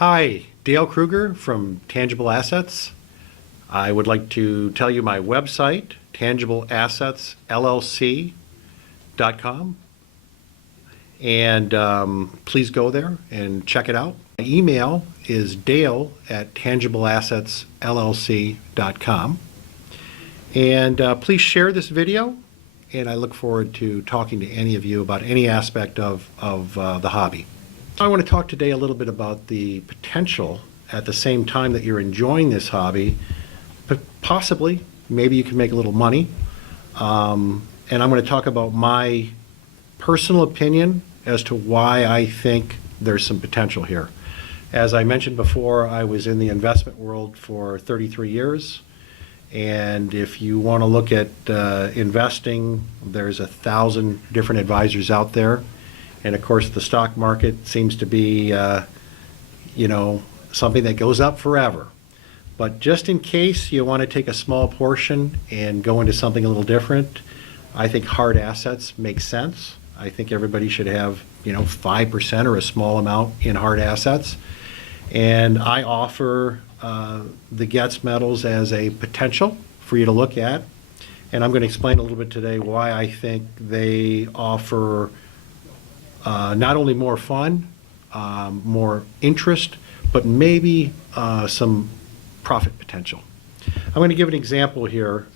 Hi, Dale Krueger from Tangible Assets. I would like to tell you my website, tangibleassetsllc.com, and please go there and check it out. My email is dale@tangibleassetsllc.com, and please share this video, and I look forward to talking to any of you about any aspect of the hobby. I want to talk today a little bit about the potential at the same time that you're enjoying this hobby, but possibly, maybe you can make a little money. And I'm going to talk about my personal opinion as to why I think there's some potential here. As I mentioned before, I was in the investment world for 33 years. And if you want to look at investing, there's 1,000 different advisors out there. And of course, the stock market seems to be, something that goes up forever. But just in case you want to take a small portion and go into something a little different, I think hard assets make sense. I think everybody should have, 5% or a small amount in hard assets. And I offer the GOETZ metals as a potential for you to look at. And I'm going to explain a little bit today why I think they offer not only more fun, more interest, but maybe some profit potential. I'm going to give an example here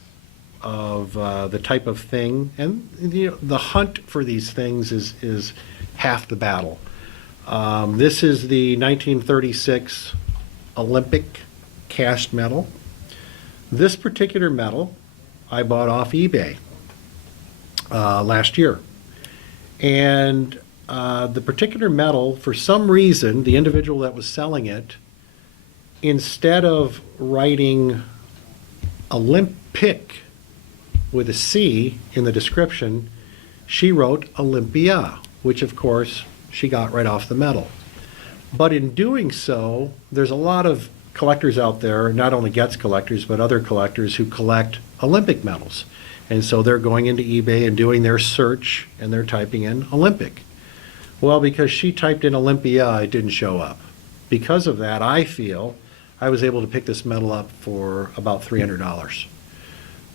of the type of thing, and the hunt for these things is half the battle. This is the 1936 Olympic cast medal. This particular medal I bought off eBay last year. And the particular medal, for some reason, the individual that was selling it, instead of writing Olympic with a C in the description, she wrote Olympia, which of course she got right off the medal. But in doing so, there's a lot of collectors out there, not only GOETZ collectors, but other collectors who collect Olympic medals. And so they're going into eBay and doing their search, and they're typing in Olympic. Well, because she typed in Olympia, it didn't show up. Because of that, I feel I was able to pick this medal up for about $300.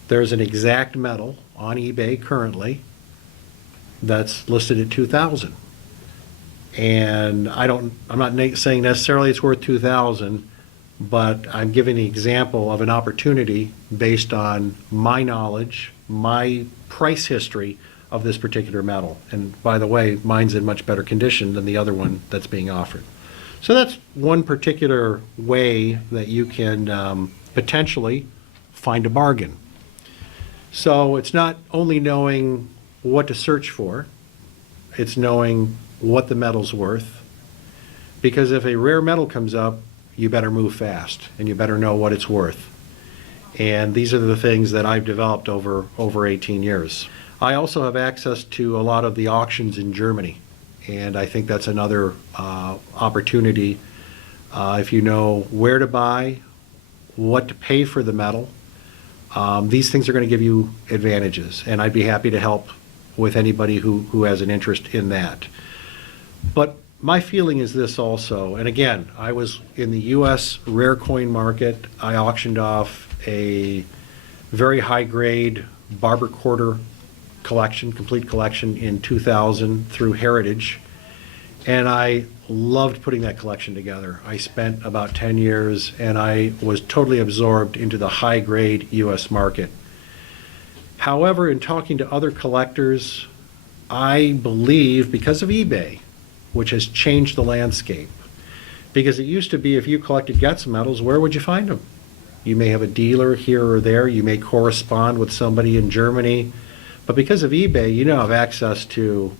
There's an exact medal on eBay currently that's listed at $2,000. And I'm not saying necessarily it's worth $2,000, but I'm giving the example of an opportunity based on my knowledge, my price history of this particular medal. And by the way, mine's in much better condition than the other one that's being offered. So that's one particular way that you can potentially find a bargain. So it's not only knowing what to search for, it's knowing what the metal's worth. Because if a rare metal comes up, you better move fast and you better know what it's worth. And these are the things that I've developed over 18 years. I also have access to a lot of the auctions in Germany, and I think that's another opportunity. If you know where to buy, what to pay for the metal, these things are going to give you advantages, and I'd be happy to help with anybody who has an interest in that. But my feeling is this also, and again, I was in the U.S. rare coin market. I auctioned off a very high-grade barber quarter collection, complete collection in 2000 through Heritage, and I loved putting that collection together. I spent about 10 years, and I was totally absorbed into the high-grade U.S. market. However, in talking to other collectors, I believe because of eBay, which has changed the landscape, because it used to be if you collected GOETZ medals, where would you find them? You may have a dealer here or there, you may correspond with somebody in Germany, but because of eBay, you now have access to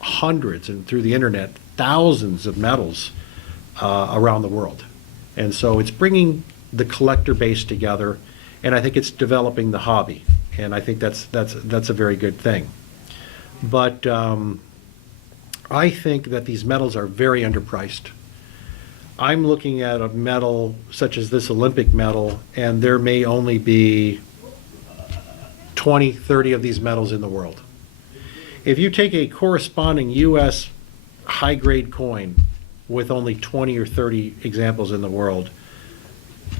hundreds, and through the internet, thousands of medals around the world. And so it's bringing the collector base together, and I think it's developing the hobby, and I think that's a very good thing. But I think that these metals are very underpriced. I'm looking at a medal such as this Olympic medal, and there may only be 20, 30 of these medals in the world. If you take a corresponding U.S. high-grade coin with only 20 or 30 examples in the world,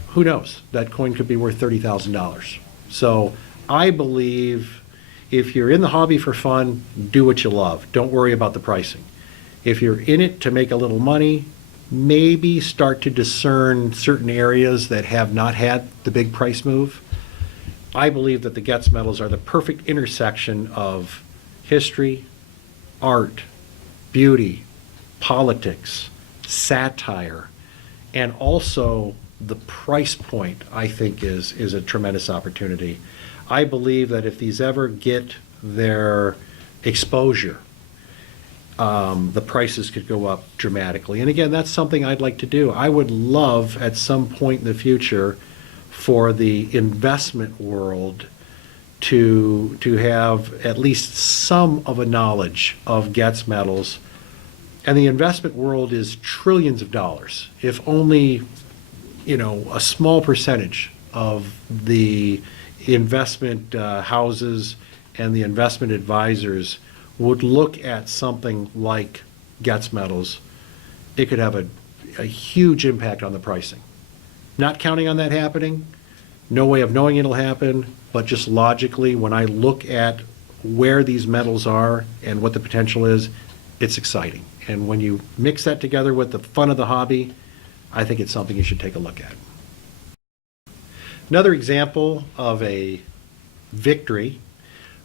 who knows? That coin could be worth $30,000. So I believe if you're in the hobby for fun, do what you love. Don't worry about the pricing. If you're in it to make a little money, maybe start to discern certain areas that have not had the big price move. I believe that the GOETZ medals are the perfect intersection of history, art, beauty, politics, satire, and also the price point, I think, is a tremendous opportunity. I believe that if these ever get their exposure, the prices could go up dramatically. And again, that's something I'd like to do. I would love at some point in the future for the investment world to have at least some of a knowledge of GOETZ metals. And the investment world is trillions of dollars. If only, a small percentage of the investment houses and the investment advisors would look at something like GOETZ metals, it could have a huge impact on the pricing. Not counting on that happening, no way of knowing it'll happen, but just logically, when I look at where these metals are and what the potential is, it's exciting. And when you mix that together with the fun of the hobby, I think it's something you should take a look at. Another example of a victory,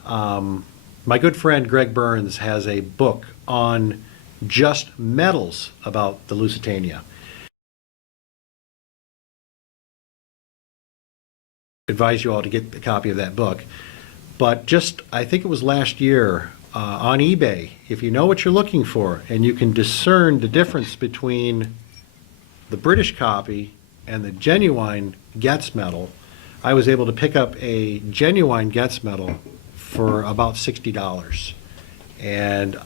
my good friend Greg Burns has a book on just metals about the Lusitania. Advise you all to get a copy of that book. But just, I think it was last year, on eBay, if you know what you're looking for and you can discern the difference between the British copy and the genuine GOETZ medal, I was able to pick up a genuine GOETZ medal for about $60. And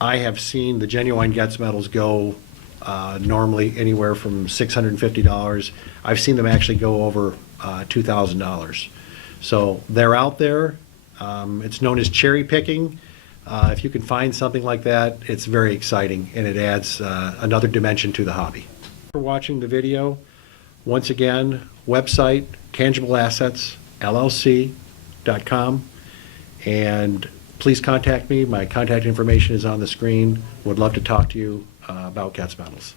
I have seen the genuine GOETZ medals go normally anywhere from $650. I've seen them actually go over $2,000. So they're out there. It's known as cherry picking. If you can find something like that, it's very exciting and it adds another dimension to the hobby. For watching the video, once again, website tangibleassets.llc.com, and please contact me. My contact information is on the screen. Would love to talk to you about GOETZ metals.